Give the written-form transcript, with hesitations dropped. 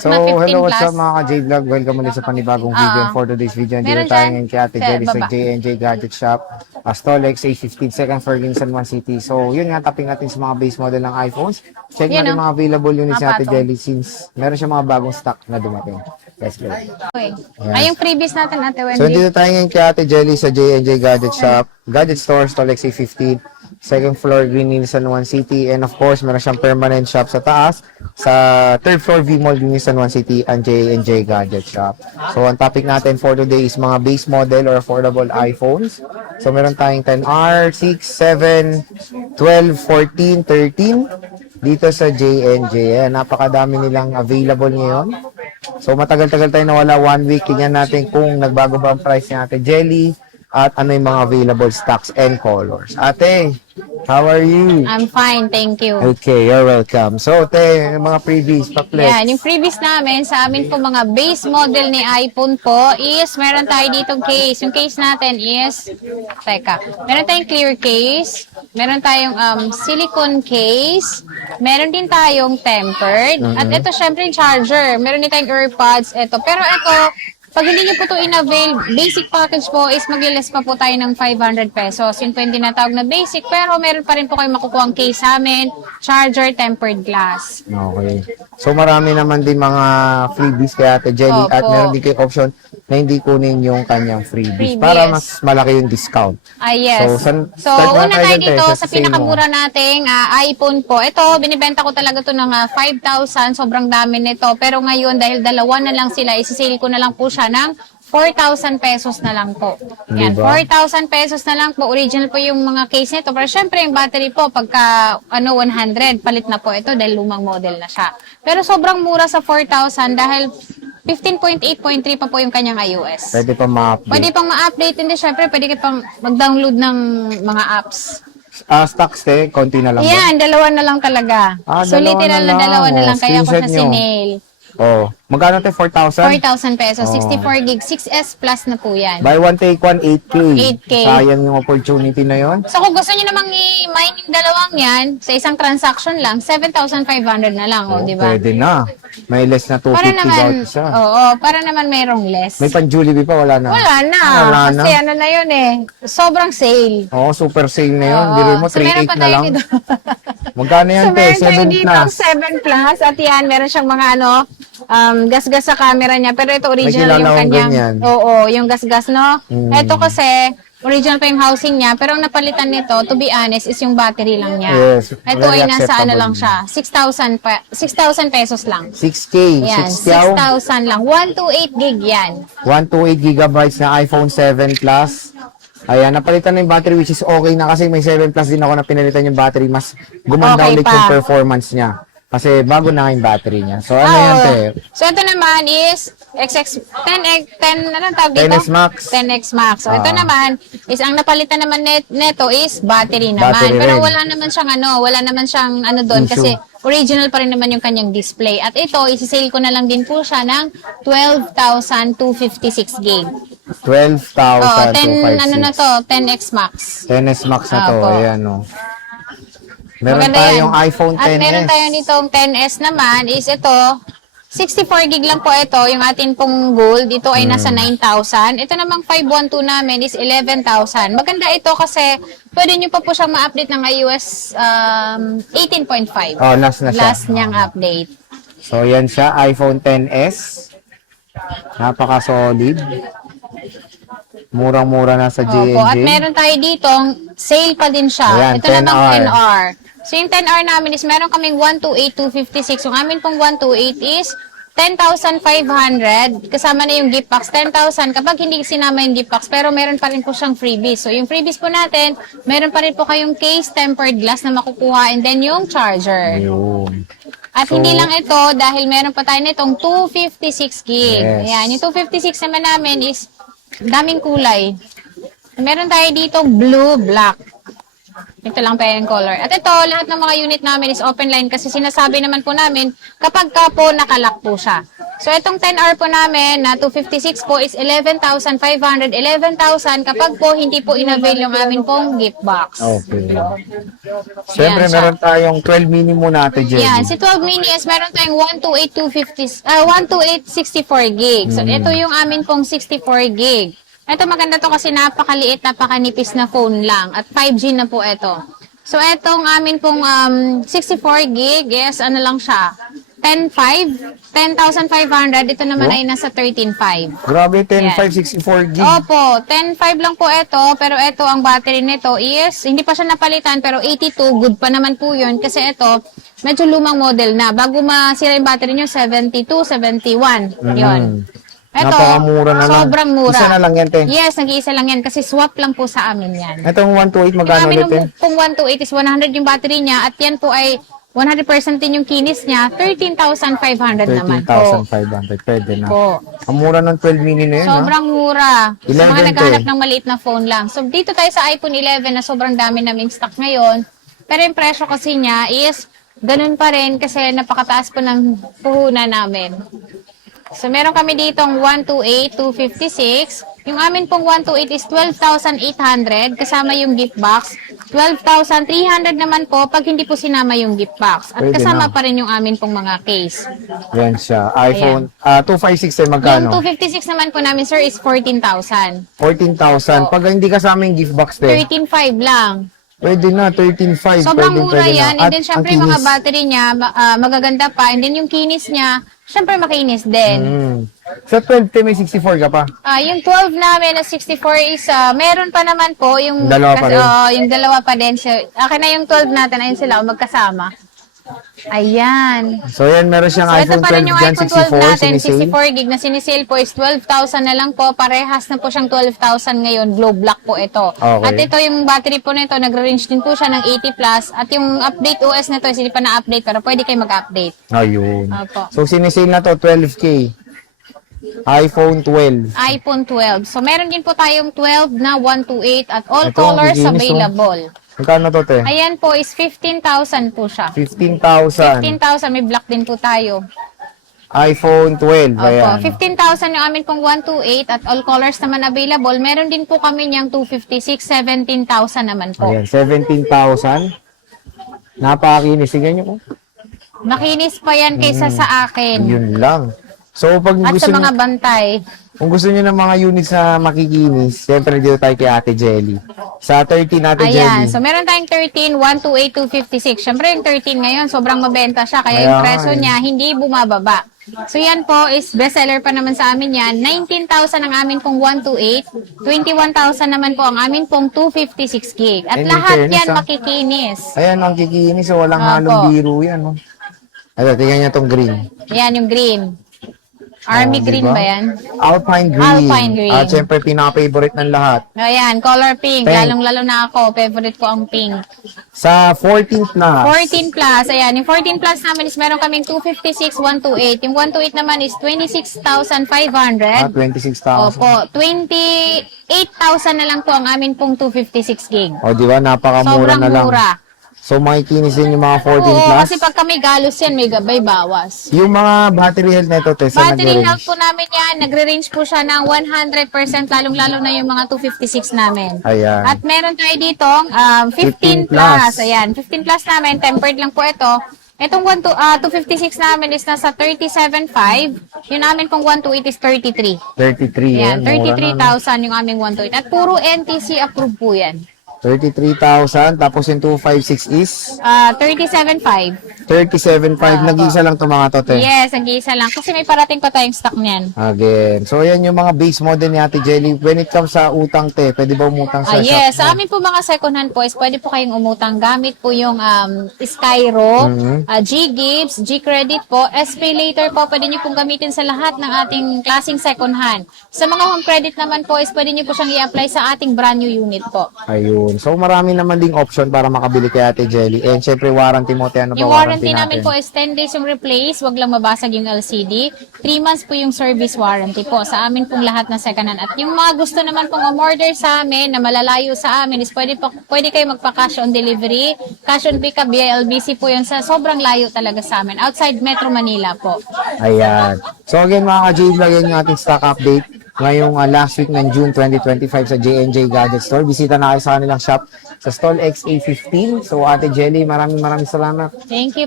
So, Mga 15 hello, what's plus. up mga ka-J-Vlog? Welcome ulit sa panibagong video. And for today's video, Meron dito tayo dyan ngayon kay Ate sa Jelly sa baba. J&J Gadget Shop. Stolex A15, second floor, San Juan City. So, yun nga, tapping natin sa mga base model ng iPhones. Check Yun, natin no? mga available units Mga ni Ate patong. Jelly since meron siya mga bagong stock na dumating. Let's go. Okay. Ayan. Ay, yung freebies natin, Ate So, Wendy. dito tayo ngayon kay Ate Jelly sa J&J Gadget Shop. Gadget Store, Stolex A15. Second floor, Green Hill, San Juan City. And of course, meron siyang permanent shop sa taas. Sa third floor, V-Mall, Green Hill, San Juan City, ang J&J Gadget Shop. So, ang topic natin for today is mga base model or affordable iPhones. So, meron tayong 10R, 6, 7, 12, 14, 13 dito sa J&J. Ayan, napakadami nilang available ngayon. So, matagal-tagal tayo nawala 1 week. Tingnan natin kung nagbago ba ang price ni Ate Jelly at ano yung mga available stocks and colors. Ate, how are you? I'm fine, thank you. Okay, you're welcome. So, te, yung mga freebies, pa-flex. Yan, yung freebies namin sa amin po mga base model ni iPhone po is meron tayo ditong case. Yung case natin is, meron tayong clear case, meron tayong silicone case, meron din tayong tempered, at ito syempre yung charger, meron din tayong earpods, ito. Pero ito, pag hindi nyo po ito in-avail, basic package po is mag-less pa po tayo ng 500 pesos. Yun po yung tinatawag na basic, pero meron pa rin po kayo makukuha ang case sa amin, charger, tempered glass. Okay. So, marami naman din mga freebies kay Ate Jelly Opo. at meron din kayo option na hindi kunin yung kanyang freebies Freebies. para mas malaki yung discount. Ah, yes. So, So, start muna una tayo tayo dyan, dito te, sa sa sale mo. pinakamura nating iPhone po. Ito, binibenta ko talaga to ng 5,000. Sobrang dami nito. Pero ngayon, dahil dalawa na lang sila, isisale ko na lang po siya ng 4,000 pesos na lang po. Yan, Diba? 4,000 pesos na lang po. Original po yung mga case nito. Pero syempre, yung battery po, pagka 100, palit na po ito dahil lumang model na siya. Pero sobrang mura sa 4,000 dahil 15.8.3 pa po yung kanyang iOS. Pwede pa ma-update. Pwede pang ma-update, hindi syempre pwede ka pang mag-download ng mga apps. Stocks, te, konti na lang ba? Yan, dalawa na lang talaga. Ah, Sulitin dalawa na na lang. dalawa na lang, kaya ko Screenshot siya nyo. sinail. Oh, magkano te? 4,000? 4,000 pesos, Oh. 64 gig, 6S plus na po yan. Buy one, take one, 8K. 8K. Sayang yung opportunity na yon. So kung gusto niyo namang i-mine yung dalawang yan, sa isang transaction lang, 7,500 na lang, Oh, di ba? pwede na. May less na 250 Para naman, bawat isa. oo, para naman merong less. May pan-Jollibee pa, wala na. Wala na, Wala na. kasi ano na yun eh, sobrang sale. Oo, super sale na yun. Oo. Biro mo, So, meron 3.8 pa na tayo lang. dito. Magkano yan, So, te? meron tayo 7 dito plus. 7 plus at yan, meron siyang mga gas-gas sa camera niya. Pero ito original kilala yung akong kanyang, ganyan. oo, yung gas-gas, no? Ito kasi, original pa yung housing niya, pero ang napalitan nito, to be honest, is yung battery lang niya. Yes, Ito very ay nasa acceptable. lang siya, 6,000 pesos lang. 6K. Yan, 6,000. 6,000 lang. 128 gig yan. 128 gigabytes na iPhone 7 Plus. Ayan, napalitan na yung battery which is okay na kasi may 7 Plus din ako na pinalitan yung battery. Mas gumanda Okay ulit pa. yung performance niya. Kasi bago na yung battery niya. So, ano yan, te? So, ito naman is anong tawag dito? 10S Max. 10X Max. So, ito naman is, ang napalitan naman neto is battery naman. Battery Pero rin. wala naman siyang doon Issue. kasi original pa rin naman yung kanyang display. At ito, isisale ko na lang din po siya ng 12,256 gig. 12,000 ano na to, 10X Max. 10S Max na to. Opo. Ayan, o. Meron Maganda tayong yan. iPhone 10s. At meron tayo ditong 10S naman is ito, 64 gig lang po ito, yung atin pong gold, ito ay nasa 9,000. Ito namang 512 namin is 11,000. Maganda ito kasi pwede nyo pa po siyang ma-update ng iOS 18.5. Oh, last na siya. Last niyang update. So, yan siya. iPhone 10s. Napaka-solid. Murang-mura na sa J&J. Opo, at meron tayo ditong sale pa din siya. Ayan, Ito namang 10R. 10R. So yung 10R namin is meron kaming 128,256. Yung amin pong 128 is 10,500. Kasama na yung gift box, 10,000 kapag hindi sinama yung gift box. Pero meron pa rin po siyang freebies. So yung freebies po natin, meron pa rin po kayong case, tempered glass na makukuha, and then yung charger. Ayun. At So, hindi lang ito, dahil meron pa tayo nitong 256 gig. Yes. Ayan, yung 256 naman namin is daming kulay. Meron tayo dito blue, black. Ito lang pa yung color. At ito, lahat ng mga unit namin is open line kasi sinasabi naman po namin kapag ka po nakalock po siya. So, itong 10R po namin na 256 po is 11,500. 11,000 kapag po hindi po in-avail yung amin pong gift box. Okay. Siyempre, Ayan siya. meron tayong 12 mini muna, Ate Jelly. Yan, si 12 mini is meron tayong 128 64 gig. So, ito yung amin pong 64 gig. Ito maganda to kasi napakaliit, napakanipis na phone lang. At 5G na po ito. So, itong amin pong 64 gig is ano lang siya, 10,500. Ito naman ay nasa 13,500. Grabe, 10,564 gig. Opo, 10,500 lang po ito, pero ito ang battery nito is, hindi pa siya napalitan, pero 82, good pa naman po yun, kasi ito, medyo lumang model na. Bago masira yung battery nyo, 72, 71. Yun. Ito, Napakamura na lang. sobrang mura. Isa na lang yan, te. Yes, nag-iisa lang yan, kasi swap lang po sa amin yan. Itong 128, Yung magkano amin ulit, te? pong 128 is 100 yung battery niya, at yan po ay 100% din yung kinis niya, 13,500 naman po. 13,500. Pwede na. Po. Ang mura ng 12 mini na yun, ha? Sobrang mura. Sa 11 mga naghahanap to. ng maliit na phone lang. So, dito tayo sa iPhone 11 na sobrang dami naming stock ngayon. Pero yung presyo kasi niya is ganun pa rin kasi napakataas po ng puhunan namin. So, meron kami ditong 128, 256. Yung amin pong 128 is 12,800 kasama yung gift box. 12,300 naman po pag hindi po sinama yung gift box. At Pwede kasama na. pa rin yung amin pong mga case. Yan siya. iPhone 256 ay Yung magkano? 256 naman po namin, sir, is 14,000. 14,000. Pag hindi kasama yung gift box, te, 13,500 lang. pwede na, 13,500. Sobrang Pwede, mura pwede yan. na. And then, syempre, yung mga battery niya, magaganda pa. And then, yung kinis niya, syempre, makinis din. Sa 12, te, may 64 ka pa. Yung 12 namin na 64 is, meron pa naman po. Yung Dalawa pa rin. yung dalawa pa din. So, akin na yung 12 natin. Ayun sila, magkasama. Ayan. So, yan, meron siyang So, ito iPhone pa 12 rin yung dyan, iPhone 12 64, natin, sinisale. 64 gig na sinisale po is 12,000 na lang po. Parehas na po siyang 12,000 ngayon. Glow black po ito. Okay. At ito yung battery po nito, nagre-range din po siya ng 80 plus. At yung update OS nito, hindi pa na-update pero pwede kayo mag-update. Ayun. Opo. So, sinisale na to, 12K. iPhone 12. iPhone 12. So, meron din po tayong 12 na 128 at all Ito, colors kikinis, oh. available. Magkano to, te? Ayan po is 15,000 po siya. 15,000. 15,000, may black din po tayo. iPhone 12. Opo, Ayan. 15,000 yung amin pong 128 at all colors naman available. Meron din po kami niyang 256, 17,000 naman po. Ayan, 17,000. Napakakinis. Sige nyo po. Makinis pa yan kaysa sa akin. Yun lang. So, pag At gusto sa mga nyo, bantay. kung gusto nyo ng mga units na makikinis, siyempre dito tayo kay Ate Jelly. Sa 13 Ate Ayan, Jelly. so meron tayong 13, 128, 256. Siyempre yung 13 ngayon, sobrang mabenta siya. Kaya yung Ayan. presyo niya, hindi bumababa. So yan po is bestseller pa naman sa amin yan. 19,000 ang amin pong 128. 21,000 naman po ang amin pong 256 gig. At And in lahat fairness, yan ah, makikinis. Ayan, ang kikinis. So, walang Opo. halong biro yan. Oh. Ito, tingnan nyo itong green. Yan yung green. Army Oh, green diba? ba yan? Alpine green. Alpine green. At syempre, pinaka-favorite ng lahat. Ayan, color pink. Pink. Lalong-lalo na ako. Favorite ko ang pink. Sa 14th na. 14 plus. Ayan, yung 14 plus namin is meron kaming 256, 128. Yung 128 naman is 26,500. 26,000. Opo, 28,000 na lang po ang amin pong 256 gig. O, di ba? Napakamura Sobrang na lang. mura. So, makikinis din yung mga 14 Oo, plus. kasi pag kami galos yan, may gabay bawas. Yung mga battery health nito, Tess, na Battery nag-range. health po namin yan, nagre-range po siya ng 100%, lalong-lalo na yung mga 256 namin. Ayan. At meron tayo ditong 15 15 plus. plus. Ayan, 15 plus namin, tempered lang po ito. Itong 256 namin is nasa 37.5. Yung namin pong 128 is 33. 33. Ayan, mura na, no? 33,000 yung aming 128. At puro NTC approved po yan. 33,000. Tapos yung 256 is 37.5. 37,500. Nag-isa lang to mga to, Tess. Yes, nag-iisa lang. Kasi may parating pa tayong stock niyan. Again. So, yan yung mga base model ni Ate Jelly. When it comes sa utang, te, pwede ba umutang sa Yes, shop sa mo? amin po mga second hand po is pwede po kayong umutang gamit po yung Skyro, G-Gibbs, G-Credit po, SPay Later po, pwede nyo pong gamitin sa lahat ng ating klaseng second hand. Sa mga home credit naman po is pwede nyo po siyang i-apply sa ating brand new unit po. Ayun. Yun. So, marami naman ding option para makabili kay Ate Jelly. And syempre, warranty mo, ano pa Yung warranty namin natin? po is 10 days yung replace, wag lang mabasag yung LCD. 3 months po yung service warranty po sa amin pong lahat na second hand. At yung mga gusto naman pong umorder sa amin na malalayo sa amin is pwede kayo magpa-cash on delivery. Cash on pickup via LBC po yun sa sobrang layo talaga sa amin. Outside Metro Manila po. Ayan. So, again, mga ka-J-Vlog, yan yung ating stock update. Ngayong last week ng June 2025 sa J&J Gadget Store. Bisita na kayo sa kanilang shop sa Stall XA15. So, Ate Jelly, maraming salamat. Thank you.